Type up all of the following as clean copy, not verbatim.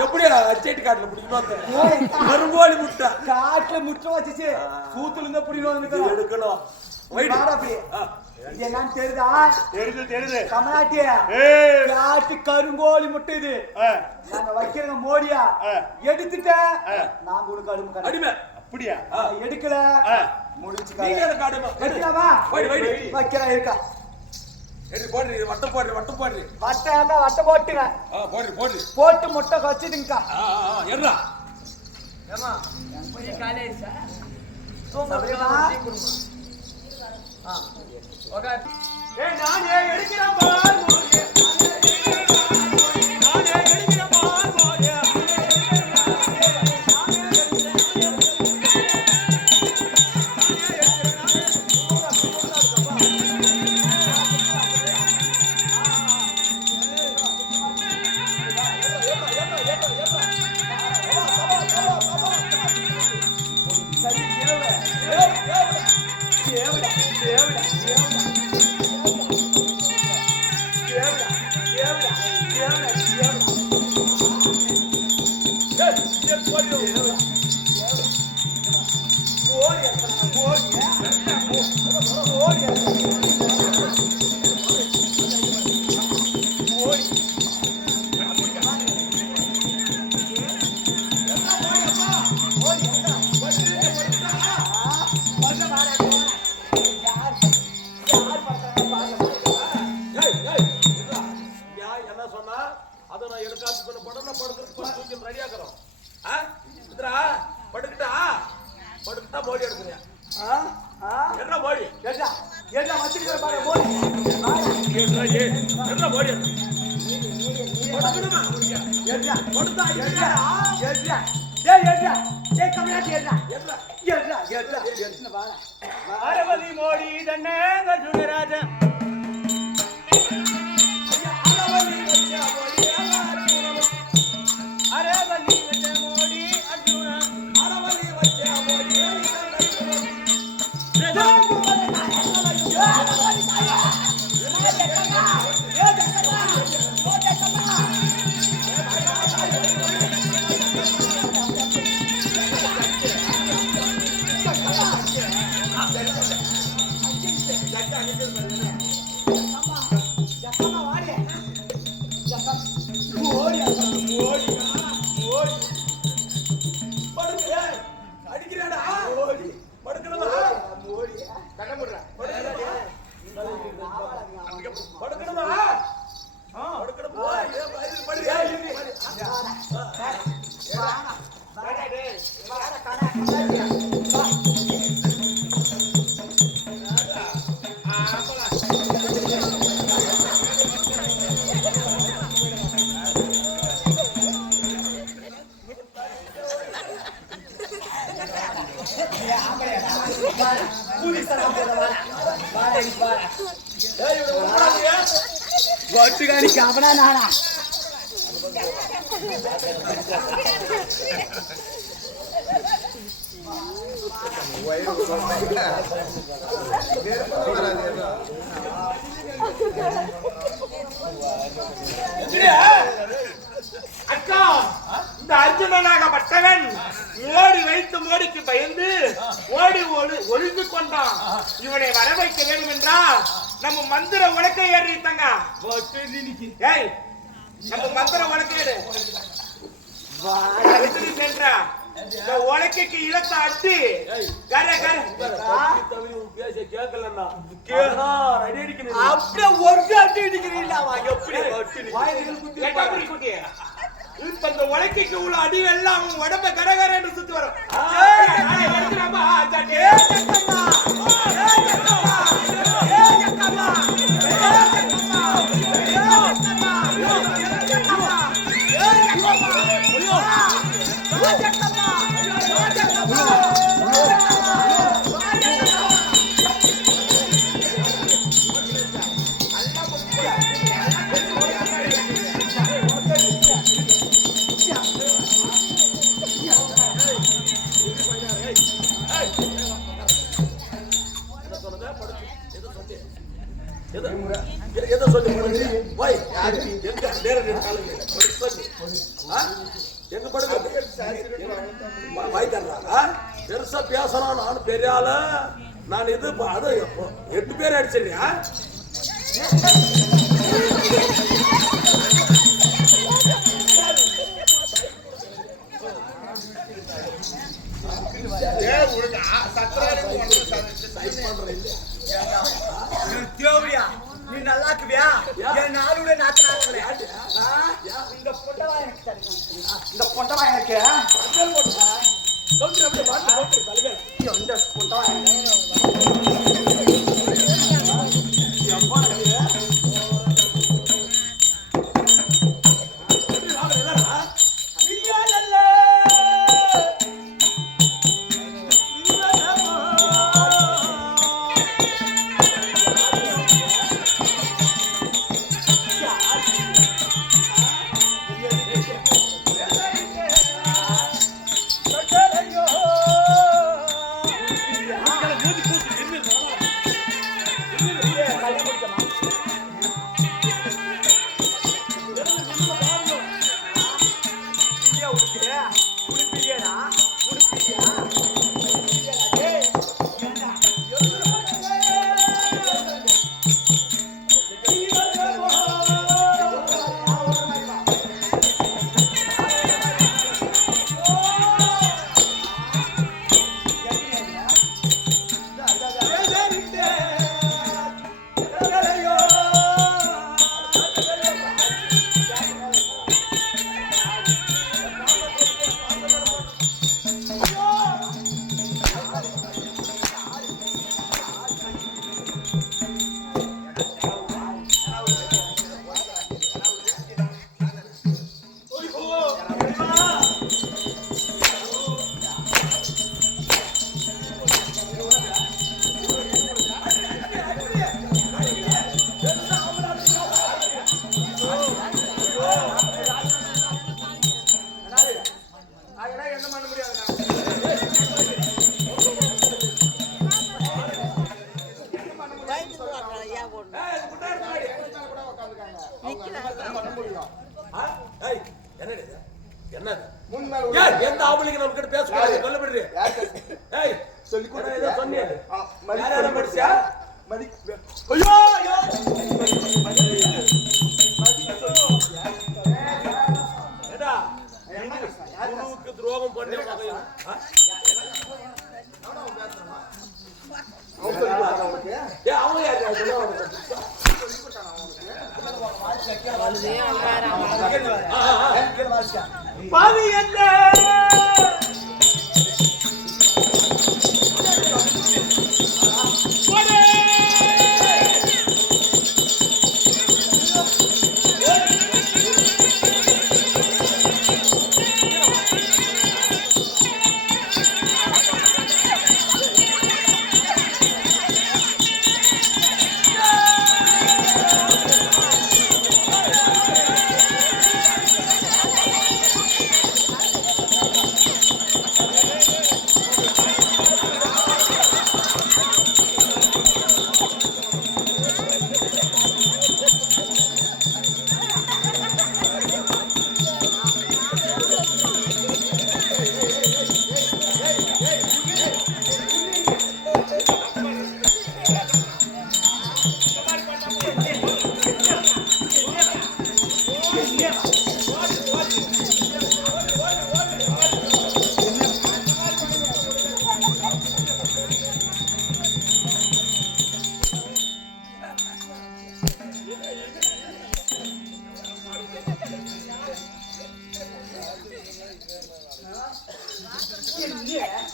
எப்படி அச்சேட்டு காட்டுல பிடிக்கணும் கருங்கோழி முட்டை காட்டுல முட்டை வச்சுச்சு சூத்துல இருந்தா பிடிக்கணும் எடுக்கணும் என்னன்னு தெரியுதா? தெரியுது கமலாட்டியா காட்டு கருங்கோழி முட்டை இது நாங்க வைக்கிறத மோடியா எடுத்துட்டேன் நான் உனக்கு அடிமை அடிமை அப்படியா எடுக்கல முடிச்சு வைக்கிறேன் இருக்கா போடுறீ வட்டம் போடுறீ வட்டம் போடுறீ வட்டை போட்டுங்க போடுறீ போடுறீ போட்டு முட்டை வச்சுதுங்கக்கா எடுறா ஏமா கொஞ்சம் காலேஜா ஓகே ஏய் நானே எடுக்கிறேன் பால் மோடியே நானே எடுக்கிறேன் பால் மோடியே அரவதி மோடி தன்னே கஜுராஜா அரவதி வச்ச மோடி அர்ஜுனா அரவதி வச்ச மோடி அக்கா இந்த அர்ஜுனனாகப்பட்டவன் மோடி வைத்து மோடிக்கு பயந்து ஓடி ஒளிந்து கொண்டான். இவனை வர வைக்க வேண்டும் என்றால் நம்ம மந்திர உலக்கை ஏறித்தாங்க. ஏய் நம்ம மந்திர உலக்கை சென்றா உலக்கைக்கு இலத்த அட்டி கர கர கேட்கலன்னா அப்படியே ஒரு அடி அடிக்கிறீங்களா? எப்படி இப்ப இந்த உலக்கைக்கு உள்ள அடி எல்லாம் உடம்ப கடகர என்று சுத்தி வரும். எதை சொல்லி போய் எங்க நேரம் காலங்க சொல்லு எங்க படுக்க வாய்த்தா பெருசா பேசலாம். நானும் பெரிய ஆளு. நான் இது அது 8 பேர் அடிச்சிருக்கியா? நீ நல்லா இருக்குவியா? என் நாளுடைய நாத்து இந்த பொண்டவா எனக்கு இந்த பொண்டவா எனக்கு இந்த பொண்டவா எந்த ஆம்பளைக்கு நம்ம கிட்ட பேசக்கூடாது சொல்லப்படுறீ? சொல்லி கூட ஏதோ சொன்னீங்க. யாரும் படிச்சா ஐயோ ஐயோ ஏடா குருவுக்கு துரோகம் பண்ணி அவங்க யாரு பாவி என்ன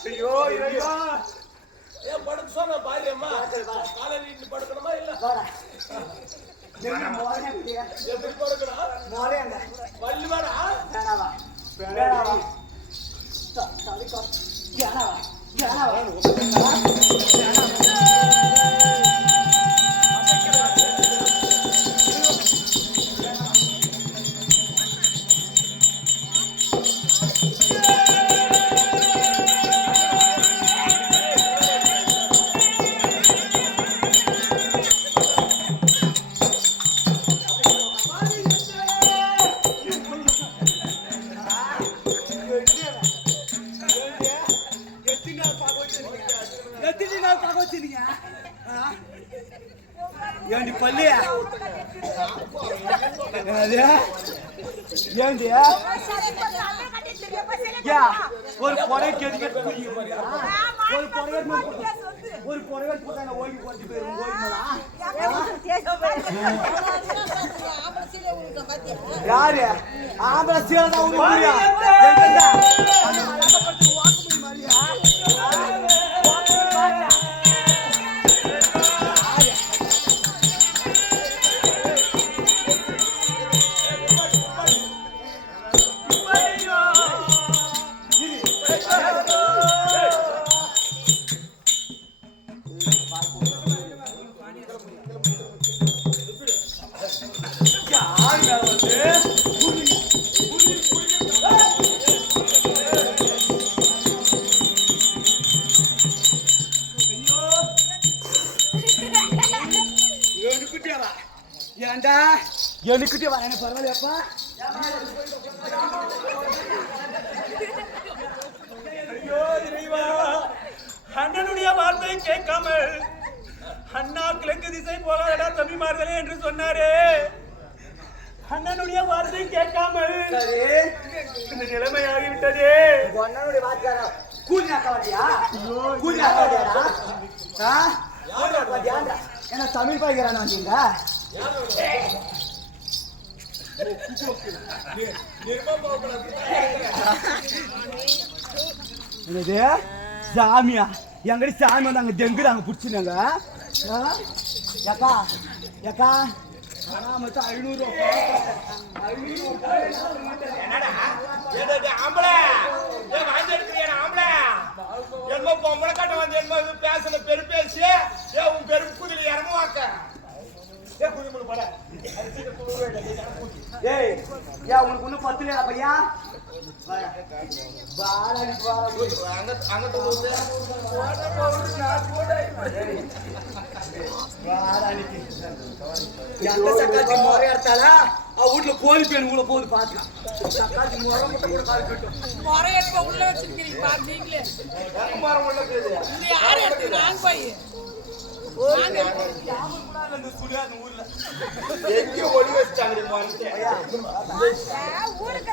ஐயோ ஐயோ ஏன் படுக்க சொன்ன பாரியம்மா காலையில இட்லி படுக்கணுமா இல்ல எப்படி படுக்கணும் வள்ளி வாடா வேணாவா வேணாவா ஏண்டி பள்ளி என்னது ஏண்டி ஒரு புடவை கேட்டு ஒரு புடவை போட்டா ஓய்வு போட்டு போயிரும் யாரு ஆம்பளை சீலை தான் உருவாங்க ஏண்டா எனக்கிட்டே வர எனக்கு பரவாயில்லையாப்பா ஐயோ இறைவா அண்ணனுடைய வார்த்தை கேட்காமல் அண்ணா கிழக்கு திசை போகாதடா தம்பிமார்களே என்று சொன்னாரே அண்ணனுடைய வார்த்தை கேட்காமல் இந்த நிலைமையாகிவிட்டதே அண்ணனுடைய வார்த்தை கூலி நாக்காவட்டியா கூலி நாக்காவட்டியா என்ன தமிழ் பாய்க்கிறான் வந்தீங்க என்னது சாமியா எங்கடி சாமி வந்து அங்க டெங்குறாங்க பிடிச்சினாங்க ஏக்கா ஏக்கா மட்டும் 500 என்னடா ஏதோ ஆம்பளை ஏ வாந்தி எடுக்கிறியா ஆம்பளை என்னமோ பொம்பளை கட்ட வந்து என்னமோ பேசுன பெரு பேசி ஏ உன் பெரு குதிரை இறங்குவாக்க ஏ குதி முடி போட ஏய் யா உனக்கு இன்னும் 10 இல்லையா பையா வீட்டுல கோழி பேன் உள்ள போகுது பாத்துக்கலாம் சக்காத்தி முறை மட்டும் கூட கால் கட்டும் முறை எடுக்க உள்ள வச்சிருக்கீங்க பாரு நீங்களே இது யாரு எடுத்து நான் போய் எங்கேயோ ஒளி வச்சுட்டாங்க ஊருக்கு